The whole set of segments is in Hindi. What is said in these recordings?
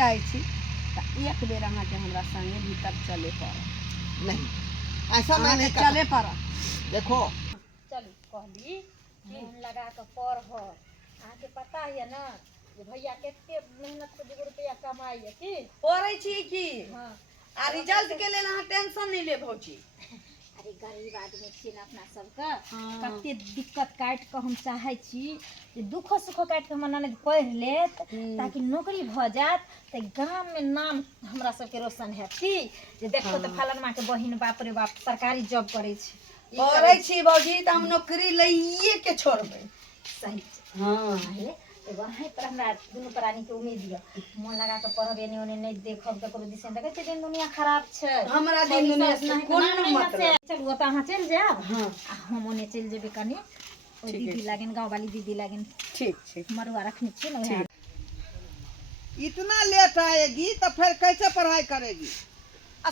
चाहे छी तो एक बेर अहाँ के हमरा संगे भीतर चले पड़त। नहीं ऐसा मैं नहीं चले पड़त। देखो चलू कहली मन लगा के पढ़। अहाँके पता है ना जे भैया केते मेहनत से 2 रुपया कमाई है की पढ़ै छी की हाँ आ रिजल्ट के लेल अहाँ टेंशन नहीं ले भौजी। अरे गरीब आदमी छी ना अपना सबके कते दिक्कत काट के हम चाहे छी जे दुख सुख काट के हमर ननद पढ़ लेत ताकि नौकरी भ जात त गांव में नाम हमरा सबके रोशन हैत की जे देखो त फलानमा के बहिन बाप रे बाप सरकारी जॉब करे छै। पढ़ै छी भौजी त हम नौकरी लइए के छोड़बै। सही हाँ एगो अहीं पर हमरा दुनू प्राणी के उम्मीद य मन लगा के पढ़बे ने ओने नहीं देखब ककरो दिसन देखे छै दिन दुनिया खराब छै। हमरा दिन दुनिया से कोनो मतलब। चलू ओतऽ अहाँ चलि जायब हाँ आ हम ओने चलि जेबै कनी ओइ दीदी लागन गाँव वाली दीदी लागन ठीक ठीक। मरुआ रखने छी ना इतना लेट आएगी तो फिर कैसे पढ़ाई करेगी?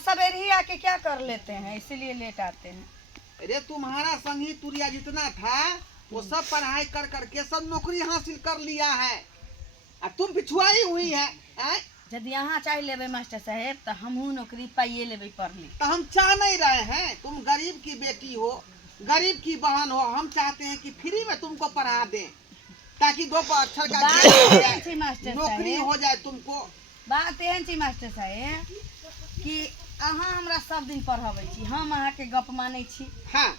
सवेरे ही आके क्या कर लेते हैं इसीलिए लेट आते हैं। अरे तुम्हारा संगी तुरिया जितना था वो सब पढ़ाई कर करके सब नौकरी हासिल कर लिया है और तुम पिछुआई हुई है। यदि यहाँ चाह लेबे मास्टर साहेब तो हमहू नौकरी पाइए लेबे पढ़ ली। तो हम चाह नहीं रहे हैं, तुम गरीब की बेटी हो, गरीब की बहन हो, हम चाहते हैं कि फ्री में तुमको पढ़ा दें ताकि 2 अक्षर का नौकरी हो जाए तुमको। बात एहन छी मास्टर साहेब कि अहाँ हमरा सब दिन पढ़ाबै छी, हम अहाँ के गप मानै छी। हाँ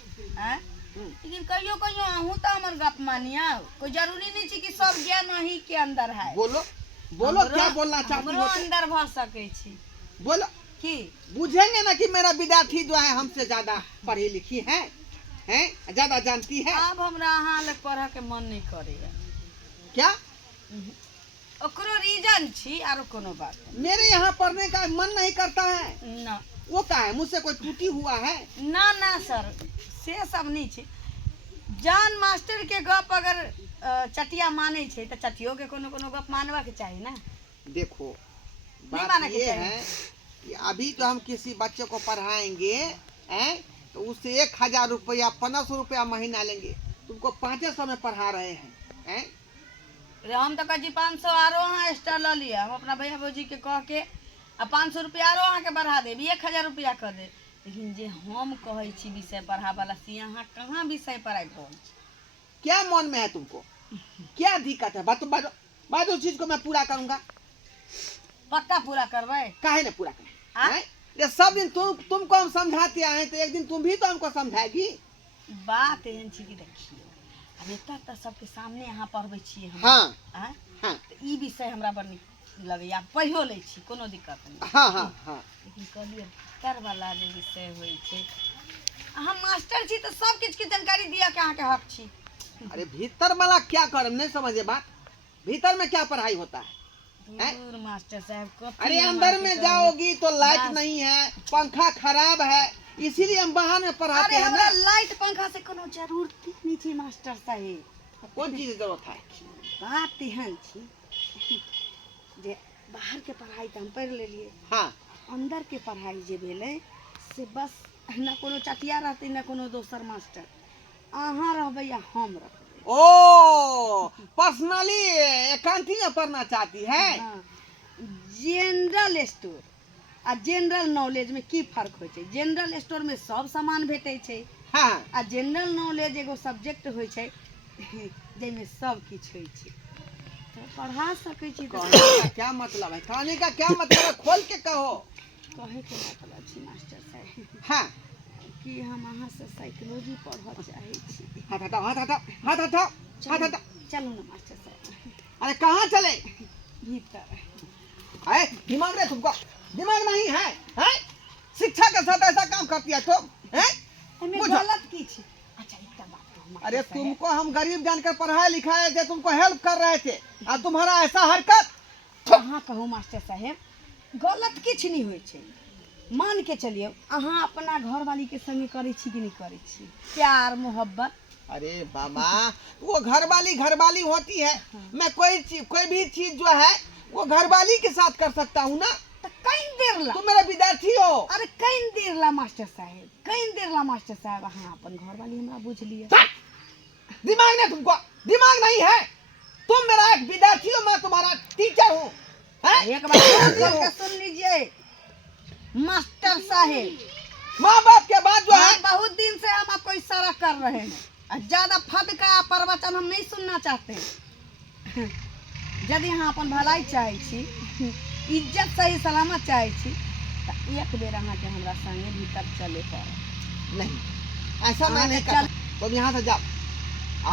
लेकिन कहियो कहियो अहूँ तो हमर गप मानिया। कोई जरूरी नहीं छी कि सब ज्ञान अहीं के अंदर है। बोलो बोलो क्या बोलना चाहती हो? अंदर भ सकै छी। बोलो की बुझेंगे ना कि मेरा विद्यार्थी जो है हमसे ज्यादा पढ़ी लिखी है, ज्यादा जानती है। अब हमरा अहाँ लग पढ़ के मन नहीं करेगा। क्या ओकरो रीजन छी आरो कोनो बात मेरे यहाँ पढ़ने का मन नहीं करता है? ना वो क्या है, मुझसे कोई टूटी हुआ है? ना ना सर से सब नहीं छी। जान मास्टर के गप अगर चटिया माने छे तो चटियो के कोनो कोनो गप मानवा के चाहिए ना। देखो नहीं बात माना के ये चाहिए। है कि अभी तो हम किसी बच्चे को पढ़ाएंगे तो उससे 1000 रुपया 1500 रुपया महीना लेंगे, तुमको 500 में पढ़ा रहे हैं। हम तो कही 500 आरो अहाँ एक्स्ट्रा ल लिया। हम अपना भैया भौजी के कह के 500 रुपया आरो अहाँ के बढ़ा देब, 1000 रुपया कर दे। लेकिन जे हम कहे छी विषय पढ़ावाला से अहाँ कहाँ विषय पढ़ाई पहुँच। क्या मन में है तुमको, क्या दिक्कत है? बात बात उस चीज को मैं पूरा करूंगा। पक्का पूरा करवाए काहे ना पूरा करें? ये सब दिन तुमको हम समझाते आए तो एक दिन तुम भी तो हमको समझाएगी। बात एहन छी कि देखियो अब एतऽ तऽ सबके सामने अहाँ पढ़बै छियै हम। हाँ हाँ तो ई विषय हमरा बड़ नीक लगैया, पढ़ियो लै छी, कोनो दिक्कत नहीं। हाँ हाँ हाँ लेकिन कहलिए कर वाला जे विषय होइ छै अहाँ मास्टर छी तो सब किछ के जानकारी दिया के अहाँ के हक छी। अरे भीतर वाला क्या कर, नहीं समझे बात? भीतर में क्या पढ़ाई होता है? दूर मास्टर साहब कथी अरे हम अंदर अहाँके में कहू। जाओगी तो लाइट बस। नहीं है, पंखा खराब है, इसीलिए हम बाहर में पढ़ाते अरे हैं हमरा ना। लाइट पंखा से कोनो जरूरत नहीं छी मास्टर साहब। कौन चीज की जरूरत है? बात एहन छी जे बाहर के पढ़ाई तो हम पढ़ लेलिए, हाँ अंदर के पढ़ाई जे भेलै से बस ना कोनो चटिया रहते ना कोनो दोसर मास्टर, अहाँ रहबै या हम रहबै। ओ पर्सनली एकांती में पढ़ना चाहती है? हाँ। जनरल स्टोर आ जनरल नॉलेज में की फर्क होइ छै? जनरल स्टोर में सब सामान भेटै छै हाँ आ जनरल नॉलेज एगो सब्जेक्ट होइ छै जेमे सब किछ होइ छै, तो पढ़ा सकै छी। तो कहने का क्या मतलब है? कहने का क्या मतलब है? खोल के कहो। कहे के मतलब छी मास्टर साहब हाँ कि हम अहाँ से साइकोलॉजी पढ़ऽ चाहे छी। हाथ हटाओ, हाथ हटाओ, हाथ हटाओ, हाथ हटाओ। चलू ना मास्टर साहब अरे कहाँ चले? भीतर। है दिमाग नहीं तुमको? दिमाग नहीं है? हैं? शिक्षा के साथ ऐसा काम करती है तुम? हैं? एमे बुझो। गलत की छी? अच्छा इतना बात कहू मास्टर अरे साहब। तुमको हम गरीब जानकर पढ़ाए लिखाए थे, तुमको हेल्प कर रहे थे और तुम्हारा ऐसा हरकत। अहाँ कहू मास्टर साहेब गलत किछ नहीं होइ छै। मान के चलिए अहाँ अपना घरवाली के संगे करै छी कि नहीं करै छी प्यार मोहब्बत? अरे बाबा वो घरवाली होती है। मैं कोई भी चीज जो है वो घरवाली के साथ कर सकता हूँ ना। तो कई देर ला तुम मेरा विद्यार्थी हो। अरे कई देर ला मास्टर साहेब, कई देर ला मास्टर साहेब अहाँ अपन घरवाली हमरा बुझ लिया। दिमाग नहीं तुमको? दिमाग नहीं है? तुम मेरा एक विद्यार्थी हो, मैं तुम्हारा टीचर हूँ। हैं? एक बार कान खोल के सुन लीजिए मास्टर साहेब, माँ बाप के बाद जो है हम बहुत दिन से हम आपको इशारा कर रहे हैं और ज्यादा फद का प्रवचन हम नहीं सुनना चाहते हैं। यदि यहाँ अपन भलाई चाहे छी, इज्जत सही सलामत चाहे छी, तो एक बेर अहाँ के हमरा संगे भीतर चले पड़े। नहीं, ऐसा मैं हाँ, नहीं तो करता। तुम यहाँ से जाओ,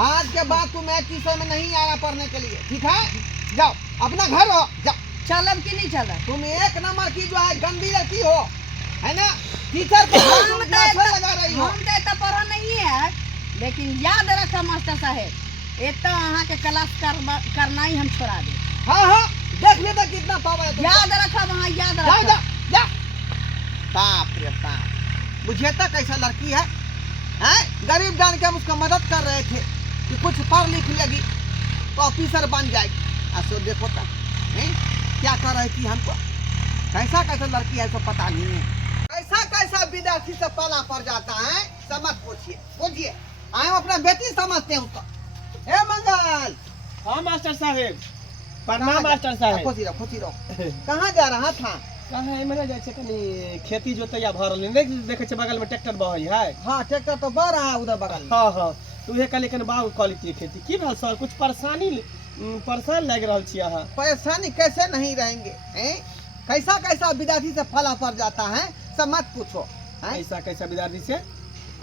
आज के बाद तुम एक ट्यूशन में नहीं आना पढ़ने के लिए, ठीक है? जाओ अपना घर हो, जाओ। चलब कि नहीं चलब? तुम एक नंबर की जो है गंदी लड़की हो, है ना? टीचर को हम लगा रही हो। हम तो पढ़ा नहीं है, लेकिन याद रखो मास्टर साहेब, इतना अहाँ के क्लास करना ही हम छोड़ा दे। हाँ हाँ, देख लेता कितना पावर है तुमको। याद रखो वहाँ, याद जाओ रखो। जाओ जाओ। बाप रे बाप, मुझे तो कैसा लड़की है, हैं? गरीब जान के हम उसका मदद कर रहे थे कि कुछ पढ़ लिख लेगी तो ऑफिसर बन जाएगी। ऐसो देखो तो, हैं? क्या कर रही थी हमको, कैसा कैसा लड़की है, सब पता नहीं है। कैसा कैसा विद्यार्थी से पाला पड़ जाता है, समझ पूछिए पूछिए। हम अपना बेटी समझते हैं उसको। ए मंगल, हाँ मास्टर साहेब, प्रणाम कहाँ मास्टर जा- साहेब। खुशी रहो खुशी रहो। कहाँ जा रहा था? कहाँ मैंने जाए कनी खेती जोतैया भर रही, नहीं देखे छे बगल में ट्रैक्टर बहै है। हाँ, ट्रैक्टर तो बढ़ रहा है उधर बगल में। हाँ हाँ, तो उहे कनी कनी बाऊ क्वालिटी खेती की भेल सर, कुछ परेशान लग रहा छी अहाँ। परेशानी कैसे नहीं रहेंगे, हैं? कैसा कैसा विद्यार्थी से फला पड़ जाता है, सब मत पूछो, हैं? ऐसा कैसा विद्यार्थी से?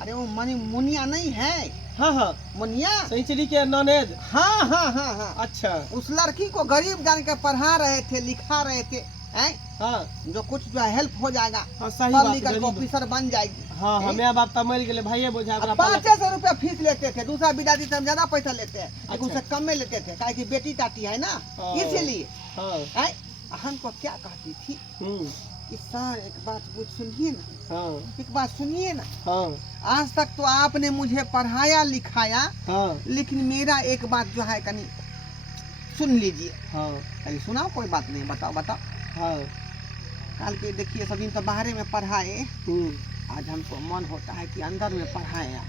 अरे वो मुनिया नहीं है, हाँ हाँ, मुनिया। सेंचुरी के नॉनेज। हाँ हाँ हाँ हाँ, अच्छा, उस लड़की को गरीब जान के पढ़ा रहे थे, लिखा रहे थे, हैं? हाँ जो कुछ जो है हेल्प हो जाएगा, हाँ, सही पढ़ बात, लिख कर गरीब। ऑफिसर बन जाएगी। हाँ हाँ, मैं बाप तब मर गेले, भाइये बोझा ओकरा पाला। 500 रुपया फीस लेते थे, दूसरा विद्यार्थी से हम ज्यादा पैसा लेते हैं, लेकिन अच्छा। उससे कम में लेते थे, काहे कि बेटी टाटी है ना, हाँ। इसीलिए। हाँ, हैं? हमको क्या कहती थी कि सर एक बात कुछ सुनिए ना, हाँ एक बात सुनिए ना, हाँ आज तक तो आपने मुझे पढ़ाया लिखाया, हाँ लेकिन मेरा एक बात जो है कनी सुन लीजिए। हाँ कहीं सुनाओ, कोई बात नहीं, बताओ बताओ। हाँ, कल के देखिए सभी तो बाहर में पढ़ाए, हम्म। आज हमको मन होता है कि अंदर में पढ़ाए,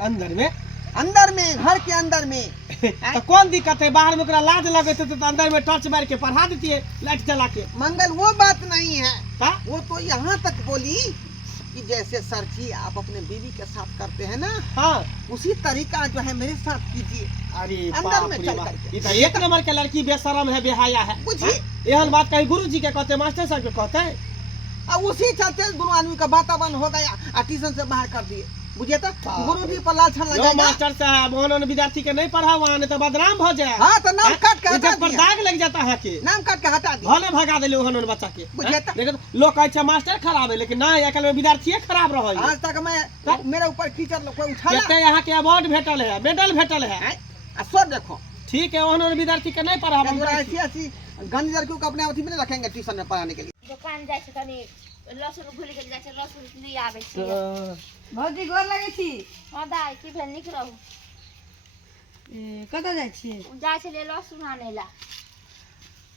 अंदर में अंदर में, घर के अंदर में। तो कौन दिक्कत है, बाहर में ओकरा लाज लगे तो अंदर में टॉर्च मार के पढ़ा देती है लाइट जला के। मंगल वो बात नहीं है, का? वो तो यहाँ तक बोली कि जैसे सर जी आप अपने बीवी के साथ करते हैं ना, हाँ, उसी तरीका जो है मेरे साथ कीजिए। अरे अंदर बाप में रे चल बाप, करके। ये तो एक नंबर के लड़की बेशरम है, बेहाया है। बुझिए। हाँ? एहन बात कहीं गुरु जी के कहते, मास्टर साहब के कहते। अब उसी चलते दोनों आदमी का वातावरण हो गया और ट्यूशन से बाहर कर दिए, बुझिए तो बाप गुरु जी पर लाछन यो लगाएगा। मास्टर साहब उन्होंने विद्यार्थी के नहीं पढ़ा हुआ, नहीं तो बदनाम हो जाए। हाँ, तो नाम हाँ? काट के हटा इज्जत पर दिया। दाग लग जाता है कि नाम काट के हटा दिए। भले भगा दिले उन्होंने बच्चा के। बुझिए हाँ? तो। लेकिन लोग कहै छै मास्टर खराब है, लेकिन नहीं, एकल में विद्यार्थी खराब रह है। आज तक मैं तब? मेरे ऊपर टीचर लोग कोई उठाला। कहते यहाँ के अवार्ड भेटल है, मेडल भेटल है। हैं? आ सो देखो, ठीक है, उन्होंने विद्यार्थी के नहीं पढ़ा। ऐसी ऐसी गंदी लड़कियों को अपने अथी में नहीं रखेंगे ट्यूशन में पढ़ाने के लिए। दुकान जाए छै कनी लहसुन भूल गेल जाए छै, लहसुन ले आबै छै। भौजी गोर लगै छी। हां दाई की भेल, नीक रहू। कतऽ जाइ छियै? जाए छलिए लहसुन आनै ला।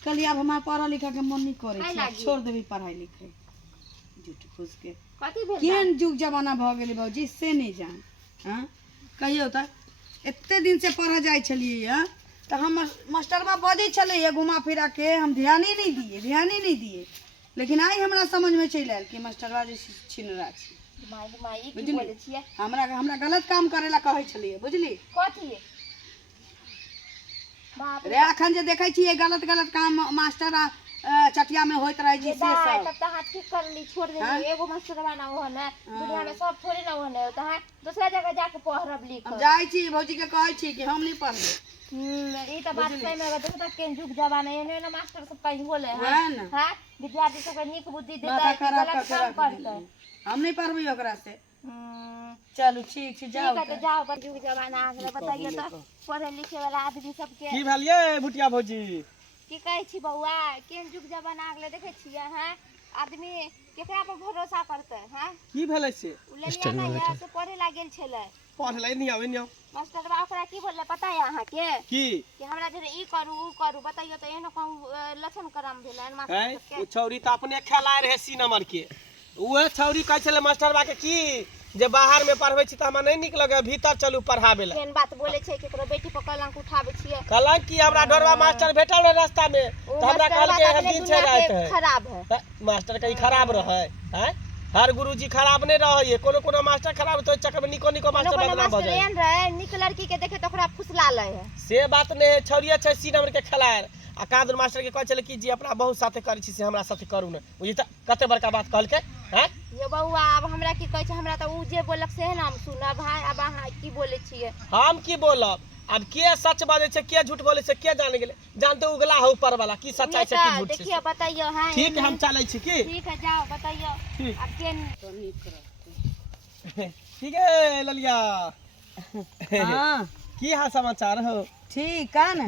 कहलिए अब हमारा पढ़ा लिखा के मन नहीं करे काहे छै, लागी? छोड़ देबी पढ़ाई लिखाई। झूठ फूस के कथी भेल? केहन जुग जमाना भऽ गेलै भौजी, से नहीं जान। हाँ कहियो तऽ एते दिन से पढ़ा जाइ छलिए हँ, तो हम मास्टरबा बजै छलै घुमा फिरा के, हम ध्यान ही नहीं दिए। लेकिन आई हमरा समझ में चलि आयल कि मास्टरबा जे छिनरा छी। माई की बुझली? बोलै छियै? हमरा गलत काम करे ला कहै छलिए, बुझली? कथी? बाप रे अखन जे देखै छियै गलत काम मास्टर चटिया में होइत रहे जी, से दाई सब तब तो हाथ ठीक कर ली, छोड़ हाँ? देली। एगो मास्टरवा ना ओहन है, दुनिया में सब थोड़ी ना ओहन है। तो है दूसरा जगह जाके पढ़ब हम लिखब। जाइ छी भौजी के कहै छी कि हम नहीं पढ़बै। ई तो बात सही में देखो तो केन जुग जमाना एने ना मास्टर सब कहीं बोले वएह हैं। ना। हां, विद्यार्थी सब के नीक बुद्धि देता माथा है, खराब गलत करके काम रख करता है। देली। हम नहीं पढ़बै ओकरा से। ठीक चलू ठीक छै, जाओ है, तो तऽ। जाओ पर जुग जमाना आ गेल। बताइए तो पढ़े लिखे वाला आदमी सबके की भेल ये भुटिया भौजी? की कहै छी बौआ, केन जुग जमाना आ गेल देखे छियै हैं? आदमी केकरा पर भरोसा करते हैं? की भेलै से? उ लेलिया ना ये से पढ़े ला गेल छले। पढ़ ले नहीं आवे नहीं मास्टरवा ओकरा की बोलले पता है अहाँ के? की कि हमरा जे ई करू उ करू, बताइयो तो एहन कहूं लक्षण करम भेलै है? मास्टर वो सबके। छौरी तो अपने खेलाए रहे सी नंबर के। उहे छौरी कहै छले मास्टरबा के की जे बाहर में पढ़बै छी त हमरा नहीं निक लगे भीतर चलू पढ़ाबे ला केहन बात बोले छै केकरो बेटी पर कलंक उठाबै छियै। कहलक कि हमरा ढोरवा मास्टर भेटल रहे रास्ता में ओ त हमरा मास्टरवा कहलकै अपने दिन दुनिया छै रात के है खराब है। मास्टर कहीं खराब रहे हैं हर गुरुजी खराब नहीं रहे कोनो कोनो मास्टर खराब तो चक्कर में निको निको मास्टर कोनो बदनाम भ मास्टर जाए एहन रहे निक लड़की के देखे तो ओकरा फुसला ले है। से बात नहीं है छौरिया छै सी नंबर के खिलाड़ आ कादर मास्टर के कहै छले कि जी अपना बहुत साथे करै छी से हमरा साथे करू न बुझी त कते बड़का बात कहलकै हैं। ये बउआ अब हमरा की कहै छै हमरा त उ जे बोलक से है ना हम सुनब भाई अब अहाँ की बोले छियै। हम की बोलब अब के सच बाजे छै के झूठ बोले छै के जान गेले जानते उगला हो ऊपर वाला की सच्चाई छै की झूठ छै। देखिए बताइयो हां ठीक है हम चलै छी की ठीक है जाओ बताइयो ठीक। अब के ठीक है ललिया हाँ की हाल समाचार हो ठीक है ना।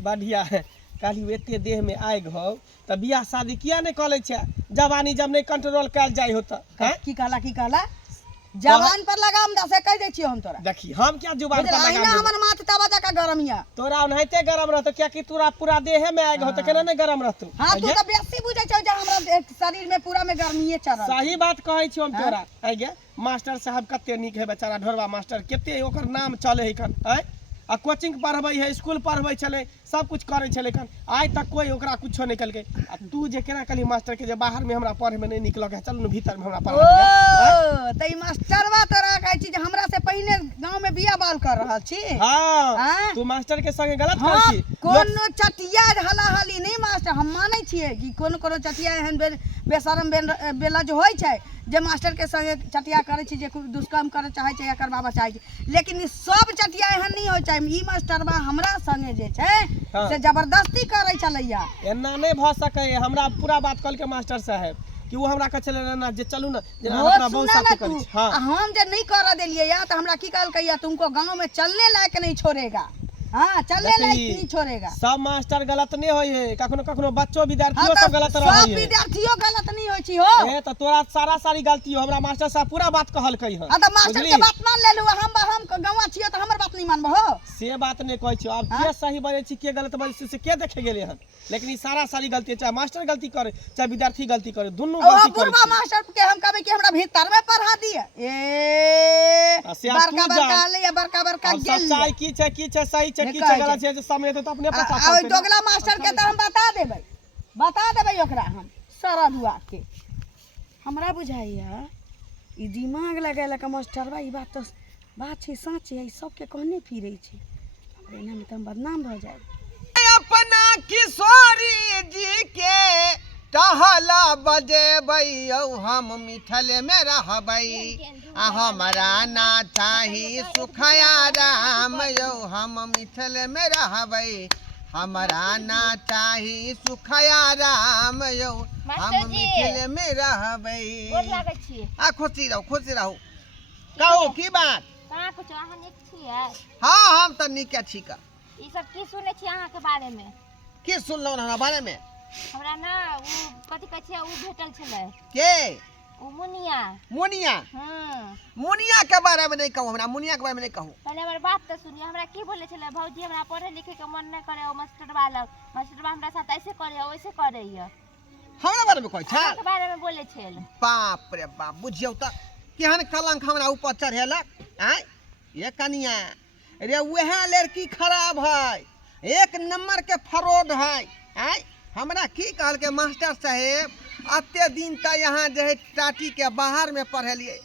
बढ़िया है काली एते देह में आइ घौ त बियाह शादी किया नहीं कले छै जवानी जब नहीं कंट्रोल कैल जाय हो त हैं की कहला जवान पर लगाम दसे कह दै छियो हम तोरा। देखी हम क्या जुबान पर बुझला लगा हमर माथ तबा जका गरमिया। तोरा ओनाहिते गरम रहतो क्या कि तोरा पूरा देह में आइ घौ त केना नहीं गरम रहतो। हां तू तो बेसी बुझै छौ जे हमरा शरीर में पूरा में गर्मीए चढ़ल। सही बात कहै छी हम तोरा आइ गे मास्टर साहब कते नीक है बेचारा ढोरवा मास्टर कते ओकर नाम चले है कन हैं आ कोचिंग पढ़बै है स्कूल पढ़बै छले सब कुछ करे छले कन आज तक कोई ओकरा कुछो नहीं कलके आ तू जे केना कहली मास्टर के जे बाहर में हमरा पढ़े में नहीं निक लगे चल न भीतर में हमरा पढ़ा ओ त ई मास्टरवा तोरा कहै छी जे हमरा से पहिने गांव में बिया बाल कर रहल छी। हां हाँ? तू मास्टर के संगे गलत हाँ, कहै छी कोनो चटिया हलाहली नहीं मास्टर हम मानै छियै कि कोनो चटिया एहन बेशरम बेला जो होइ छै जे मास्टर के संगे चटिया करे छी जे दुष्कर्म करे चाहे छै या करबाबा चाहे छै लेकिन ई सब चटिया एहन नहीं होइ छै। ई मास्टरवा हमरा संगे जे छै हाँ। से जबरदस्ती करे छलैया। एना नहीं भ सकै हमरा पूरा बात कहल के मास्टर साहब कि वो हमरा कह चले ना जे चलू ना जे हो अपना बहुत सुना ना साथे तू करै छी हां हम जे नहीं कर देलिए या तो हमरा की कहल कहिया तुमको गांव में चलने लायक नहीं छोड़ेगा। हाँ चलने लायक नहीं छोड़ेगा। सब मास्टर गलत नहीं होय है कखनो कखनो बच्चो हाँ, विद्यार्थियों तो सब गलत रहे सब है विद्यार्थियों गलत नहीं होइ छी हो। ए त तोरा सारा सारी गलती हो हमरा मास्टर साहब पूरा बात कहलकै हन हाँ तो मास्टर बुझली? के बात मान लेलू हम गंवा छियो तो हमर बात नहीं मानबो हो। से बात नहीं कहै छी अब के सही बजे छी के गलत बजे छी से के देखे गेले हन लेकिन ई सारा सारी गलती चाहे मास्टर गलती करे चाहे विद्यार्थी गलती करे दुनू ओ गलती करे बुढ़वा मास्टर के हम कहबे कि हमरा भीतर में पढ़ा दिए ए से आब बड़का तू बड़का जान। ले बड़का अब गेल सच्चाई की छै सही छै की निकाल छै गलत छै। छै जे समय तो अपने पता आ चलतै ना। दोगला मास्टर के तो हम बता देबै ओकरा हम सारा दुआ के हमरा बुझाइया ई दिमाग लगाए लका मास्टरवा ई बात छै सच है सबके कहने फिरै छै एना में तो हम बदनाम भ जाए। अपना किशोरी जी के टहला बजेबै यौ हम मिठल में रहबै आ हमरा ना चाही सुखया राम यौ हम मिठल में रहबै हमरा ना चाही सुखया राम यौ हम मास्टर जी। मिठल में रहबै। गोर लागै छी आ खुशी रहू कहू की बात। कहाँ कुछ अहाँ नीक छियै। हाँ हम तो नीके छी का ई सब की सुनै छी अहाँ के बारे में। की सुनलौ हमरा बारे में हमरा ना उ कथि कहै छै उ भेटल छलै के उ मुनिया। मुनिया मुनिया के बारे में नहीं कहू हमरा मुनिया के बारे में नहीं कहू। पहले हमर बात तो सुनिए हमरा की बोले छलै भौजी हमरा पढ़े लिखे के मन नहीं करे ओ मास्टरवा हमरा साथ ऐसे करे वैसे करे ये हमरा बारे में कहै छ अहाँ के बारे में बोले छल। बाप रे बाप बुझियौ त केहन कलंक हमरा ऊपर चढ़ेलक आय ये कनिया रे वह लड़की खराब है एक नंबर के फरोड है आय हमरा की कहल के मास्टर साहेब अते दिन तक यहाँ जे है टाटी के बाहर में पढ़ेलिए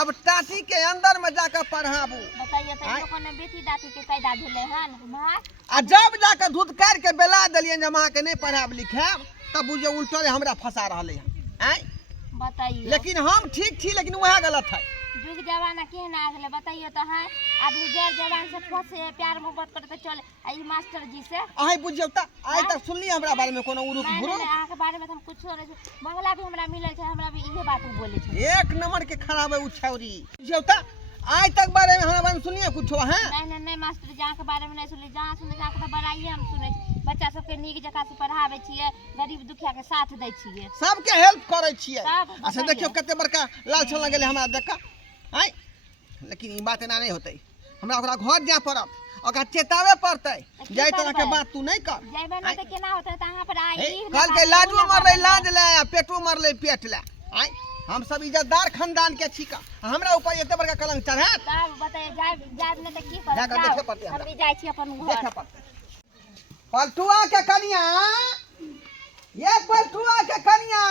अब टाटी के अंदर में जाकर पढ़ाबू बताइए तो लोगों ने बेटी दाती के पैदा भेले हन मां आ जब जाकर धुतकार के बेला दिलिए जमा के नहीं पढ़ाब लिखाब तब बुझियो उल्टो हमरा फंसा रहले हैं आय बताइए लेकिन हम ठीक थी लेकिन वह गलत है। जुग जमाना केहन आ गेले बताइए तो है आदमी गैर जवान से फंसे प्यार मोहब्बत करते चले आ ई मास्टर जी से अहे बुझियो त आज तक सुनली हमरा बारे में कोनो उरुक भुरो अहाँ के बारे में हम कुछ सुनै छी बंगला भी हमरा मिलल छै हमरा भी इहे बात उ बोले छै एक नंबर के खराब है उ छौरी बुझियो त आज तक बारे में हमरा बारे में सुनिए कुछ है नहीं मास्टर जी अहाँ के बारे में नहीं सुनली जहाँ सुनै छी अहाँ के बड़ाइए हम सुनै छी बच्चा सबके नीक जकाँ से पढ़ाबै छियै गरीब दुखिया के साथ दै छियै सबके हेल्प करे छिए सब अच्छा देखियो कते बड़का लाल छल लगले हमरा देखा आय लेकिन ई बात एना नहीं होतै हमरा ओकरा घर जा पड़त ओकरा चेतावे पड़तै जाय तरह के बात तू नहीं कर जइबे न त केना होतै त अहाँ पर आई कल के लाजो मरले लाज ले पेटो मरले पेट ले आय हम सब इज्जतदार खानदान के छिका हमरा ऊपर एते बड़का कलंक चढ़े तब बताइए जाब ने त की कर जाकर देखे पड़ते हम भी जाई छी अपन घर देखे पड़ते पलटुआ के कनिया ये पलटुआ के कनिया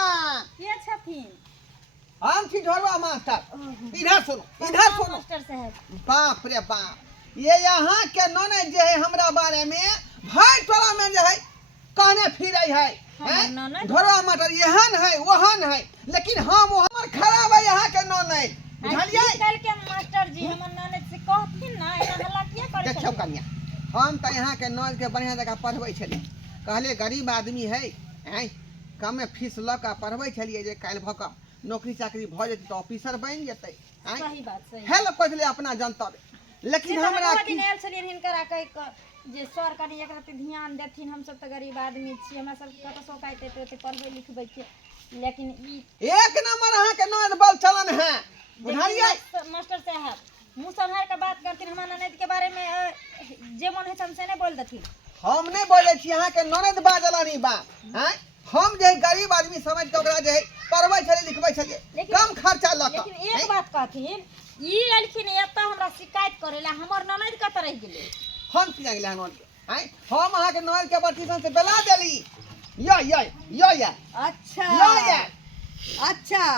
के छथिन हम छी ढोलवा मास्टर इधर सुनो मास्टर साहब बाप रे बाप ये यहाँ के ननद जे है हमरा बारे में भाई टोला में जे है कहने फिरे है ढोलवा मास्टर एहन है वहन है लेकिन हम हमर खराब है यहाँ के ननद बुझलिए कल के मास्टर जी हमर ननद से कहथिन ना एना हल्ला किया करे देखियो कनिया हम त यहाँ के ननद के बढ़िया जगह पढ़बै छलिए कहले गरीब आदमी है हैं कम में फीस ल के पढ़बै छलिए जे काल भक नौकरी चाकरी भ जेतै त ऑफिसर बन जेतै हैं सही बात सही हेल्प करले अपना जनता लेकिन हमरा दिन आयल छलियन हिनकर कह जे सर कनी एकरा पे ध्यान देथिन हम सब त गरीब आदमी छी हमरा सब कत सोकाइते ते पढ़बै लिखबै के लेकिन ई एक नंबर अहाँ के ननद बल चलन है बुझलिए मास्टर साहब मुंह संभाल के बात करथिन हमरा ननद के बारे में जे मन है हमसे नहीं बोल देथिन हम नहीं बोले छी अहाँ के ननद बाजला नहीं बा हैं हम जे गरीब आदमी समझ के ओकरा जे पढ़बै छलिए लिखबै छलिए कम खर्चा ल के लेकिन एक बात कहथिन ई एलखिन एतऽ हमरा शिकायत करेला हमर ननद कत रह गेलै हम किया गेलै ननद के हैं हम अहाँ के ननद के बटीसन से बेला देली या अच्छा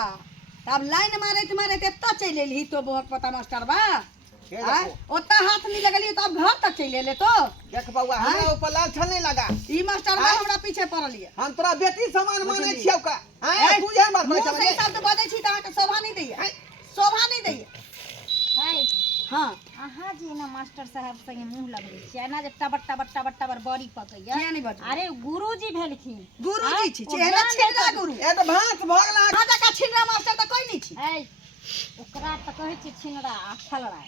तब लाइन मारे एत्ता चल एलही तो बहुत पता मास्टर बा ओत्ता हाथ नहीं लगली तब घर तक चल एले तो देख बउआ हमरा ऊपर लाल छल नहीं लगा ई मास्टर बा हमरा पीछे पड़ल है हम तोरा बेटी समान माने छियौ का हैं तू जे बात मुंह बोलै से शब्द बजै छी त अहाँ के शोभा नहीं दैया शोभा नहीं दैया है हां अहाँ जी ना मास्टर साहब संगे मुंह लगबै छी ना जे टबर बड़ी पकैया किया नहीं बजै अरे गुरुजी भेलखिन गुरुजी छी चेहरा छिनरा गुरु ए त भात भगला राजा का छिनरा मास्टर त कोई नहीं छी है ओकरा त कहै छी छिनरा आ फलड़ा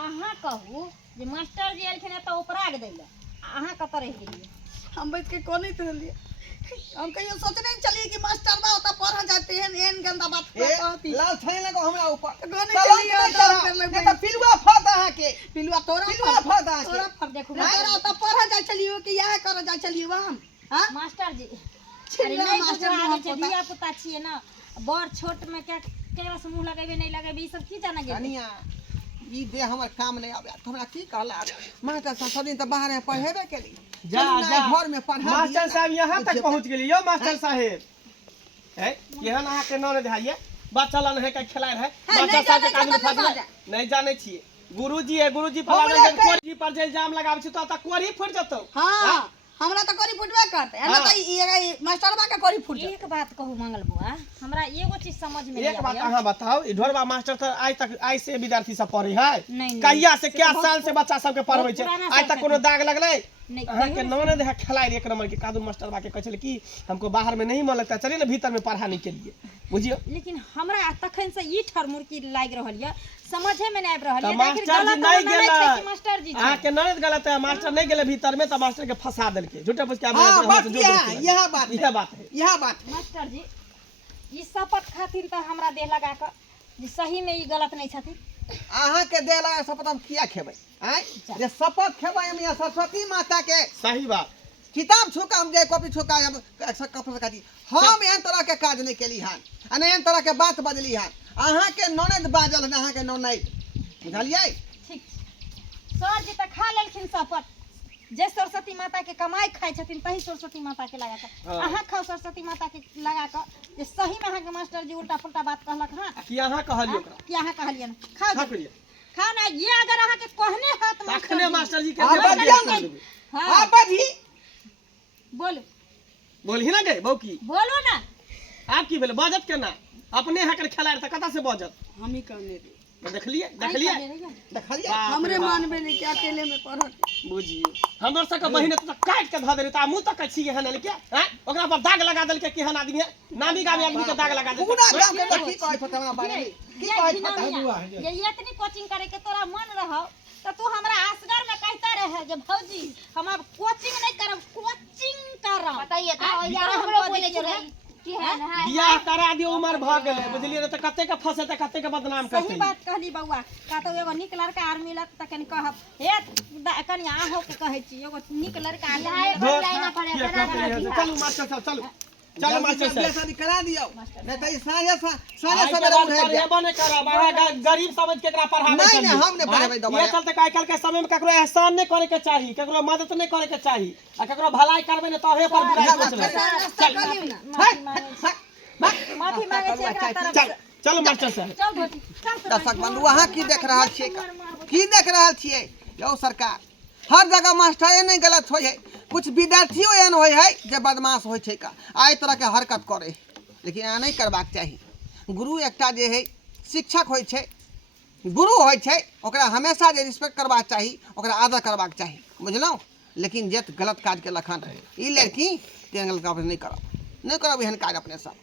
अहाँ कहू जे मास्टर जी एलखिन त उपराग दैले अहाँ कत रह गेलिए हम बैठ के कोनी रहलिए हम कहियो सोचने नहीं चलिए कि मास्टर बा ओता पढ़ जाते हैं एन गंदा बात कहती लाल छल लगो हमरा ऊपर कोनी चलिए कर ले त पिलुआ फट अहाँ के पिलुआ तोरा फट अहाँ तोरा के पर देखो तोरा ओता पढ़ जाय चलियो कि यह कर जाय चलियो हम हां मास्टर जी छिनरा नहीं मास्टर मास्टर मुंह छै पोता धिया पुता छिए ना बड़ छोट में क्या केरा से मुंह लगेबे नहीं लगेबे ई सब की जाना गेल कनिया ई दे हमर काम नहीं आवे हमरा की कहला मास्टर साहब सब दिन त बाहर में पढ़ेबे केली जा घर में पढ़ा मास्टर साहब यहाँ तक पहुँच गेली यो मास्टर साहेब है केहन अहाँ के ननद है ये बच्चा लन है का खिलाड़ है मास्टर साहब के काज में फंसले नहीं जाने छिए गुरुजी है गुरुजी पर लागल कोरी पर जे इल्जाम लगाबै छी त कोरी फुट जतौ हां हमरा त कोरी फुटबे करते है ना त ई मास्टर बा के कोरी फुट एक बात कहू मंगल बुआ हमरा एगो चीज समझ में नहीं एक बात आया अहाँ बताओ ई ढोरवा मास्टर त आज से विद्यार्थी सब पढ़े है नहीं कहिया से क्या साल से बच्चा सब के पढ़बै छै पुराना आज तक कोनो दाग लगलै नहीं अहाँ के ननद है खिलाड़ी एक नंबर के कादू मास्टर बा के कहले कि हमको बाहर में नहीं मन लगता चलिए ना भीतर में पढ़ाने के लिए बुझियो लेकिन हमरा तखन से ई ठरमुरकी लाग रहल या समझे में नहीं आब रहल त या मास्टर जी नहीं गेला मास्टर जी अहाँ के ननद गलत है मास्टर नहीं गेले भीतर में त मास्टर के फंसा देलके झूठे पूछ के हां बात जो यह बात है यह बात मास्टर जी ई शपथ खातिर त हमरा देह लगा के जे सही में ई गलत नहीं छथिन अहाँ के देला शपथ हम किया खेबै हैं जे शपथ खेबै हम या सरस्वती माता के सही बात किताब छुका हम जे कॉपी छुका हम कपड़ा काटी हम एहन तरह के काज नहीं केली हन आ नहीं एहन तरह के बात बजली हन अहाँ के ननद बाजल न अहाँ के ननद बुझलिए ठीक सर जी त खा लेलखिन शपथ जे सरस्वती माता के कमाई खाई छथिन तही सरस्वती माता के लगा के अहाँ खाओ सरस्वती माता के लगा के जे सही में अहाँ के मास्टर जी उल्टा पुल्टा बात कहलक हां कि अहाँ कहलियो ओकरा कि अहाँ कहलियन खाओ खा लिया खाओ ना ये अगर अहाँ के कहने हाथ तखने मास्टर जी के हाँ, जवाब बजिया दिया ना। हां हां बजी बोलो बोलही ना गए बौकी बोलो ना आप की बोले बजत केना अपने हकर खिलाड़ त कता से बजत हम ही करने दे देख लिए देखलिए हमरे मानबे नहीं कि अकेले में पढ़त बुझियो हमर सबके बहिन त काट के ध देले त मुंह तक छी हन के हैं ओकरा पर दाग लगा देल के केहन आदमी है नामी गामी आदमी के दाग लगा देल पूरा गांव के की कहै छ हमरा बारे में की कहै छ ये इतनी कोचिंग करे के तोरा मन रहो तो तू हमरा असगर में कहता रहे जे भौजी हम अब कोचिंग नहीं करब कोचिंग करब बताइए तो यार हमरो बोले जे की है ना बियाह करा दियो उमर भ गेले बुझलिए त कते के फसे त कते के बदनाम करते सही बात कहली बउआ का तो एगो निक लड़का आर मिलत त कनी कहब हे कनिया हो के कहै छी एगो निक लड़का आर चलू मास्टर साहब चलू चलो मास्टर बियाह साहब शादी करा दियो नहीं तो साँझे आज साँझे के सवेरे बाद उठे जाए। पढ़ेबो नहीं करब अहाँ गरीब समझ के एकरा पढ़ाबे नहीं, चलिए। हम नहीं पढ़ेबै हाँ? दोबारा। ये चलते आइ काल्हि के समय में ककरो एहसान नहीं करे के चाही, ककरो मदद नहीं करे के चाही, आ ककरो भलाई करबे ने तहे पर बुराई सोचबे। नाश्ता कर लियो ना। माफी मांगे छी एकरा तरफ चल चलो मास्टर साहब। चल धोती चल तो दर्शक बंधु अहाँ की देख रहल छियै की देख रहल छियै यौ सरकार हर जगह मास्टरे नहीं गलत होइ है कुछ विद्यार्थियों एहन होइ है जे बदमाश होइ छै का आइ तरह के हरकत करे लेकिन एना नहीं करबाक चाही। गुरु एकटा जे है शिक्षक होइ छै गुरु होइ छै ओकरा हमेशा जे रिस्पेक्ट करबाक चाही ओकरा आदर करबाक चाही बुझलहुँ। लेकिन जे गलत काज केलक हन ई लड़की तेहन गलत काज नहीं करब एहन काज अपने सब।